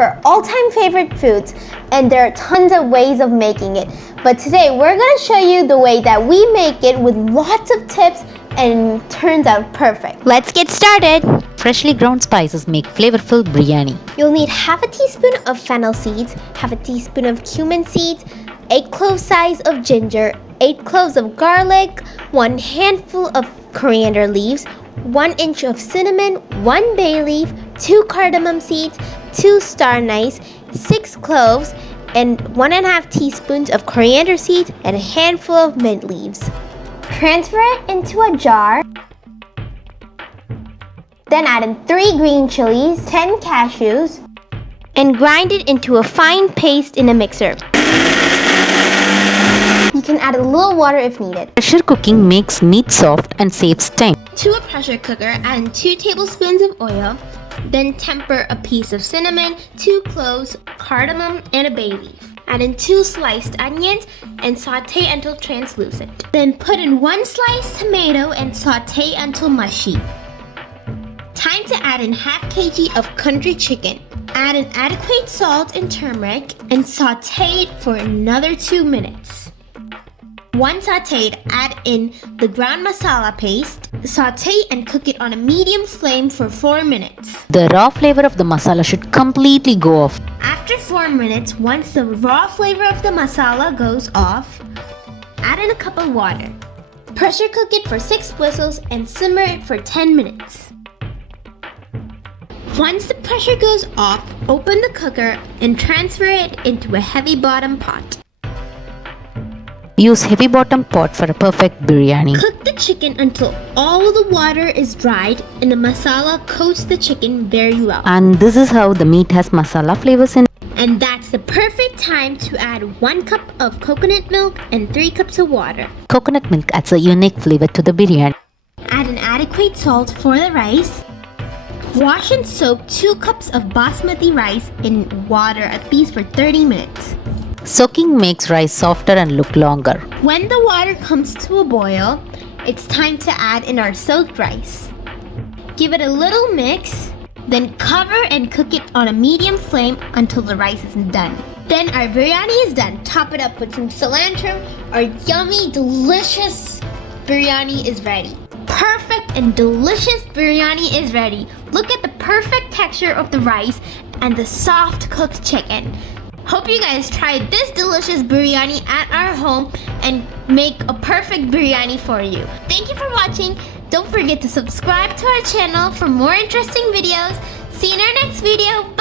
for all-time favorite foods, and there are tons of ways of making it. But today we're going to show you the way that we make it with lots of tips, and it turns out perfect. Let's get started. Freshly ground spices make flavorful biryani. You'll need half a teaspoon of fennel seeds, half a teaspoon of cumin seeds, 8 clove size of ginger, 8 cloves of garlic, 1 handful of coriander leaves, 1 inch of cinnamon, 1 bay leaf, 2 cardamom seeds, 2 star anise, 6 cloves, and 1.5 teaspoons of coriander seeds and a handful of mint leaves. Transfer it into a jar. Then add in 3 green chilies, 10 cashews, and grind it into a fine paste in a mixer. You can add a little water if needed. Pressure cooking makes meat soft and saves time. To a pressure cooker, add in 2 tablespoons of oil. Then temper a piece of cinnamon, 2 cloves, cardamom, and a bay leaf. Add in 2 sliced onions and saute until translucent. Then put in 1 sliced tomato and saute until mushy. Time to add in half kg of country chicken. Add in adequate salt and turmeric and saute it for another 2 minutes. Once sauteed, add in the ground masala paste. Saute and cook it on a medium flame for 4 minutes. The raw flavor of the masala should completely go off. After 4 minutes, once the raw flavor of the masala goes off, add in a cup of water. Pressure cook it for 6 whistles and simmer it for 10 minutes. Once the pressure goes off, open the cooker and transfer it into a heavy bottom pot. Use heavy bottom pot for a perfect biryani. Cook the chicken until all the water is dried and the masala coats the chicken very well. And this is how the meat has masala flavors in it. And that's the perfect time to add 1 cup of coconut milk and 3 cups of water. Coconut milk adds a unique flavor to the biryani. Add an adequate salt for the rice. Wash and soak 2 cups of basmati rice in water at least for 30 minutes. Soaking makes rice softer and look longer. When the water comes to a boil, it's time to add in our soaked rice. Give it a little mix, then cover and cook it on a medium flame until the rice is done. Then our biryani is done. Top it up with some cilantro. Our yummy, delicious biryani is ready. Perfect and delicious biryani is ready. Look at the perfect texture of the rice and the soft cooked chicken. Hope you guys tried this delicious biryani at our home and make a perfect biryani for you. Thank you for watching. Don't forget to subscribe to our channel for more interesting videos. See you in our next video. Bye!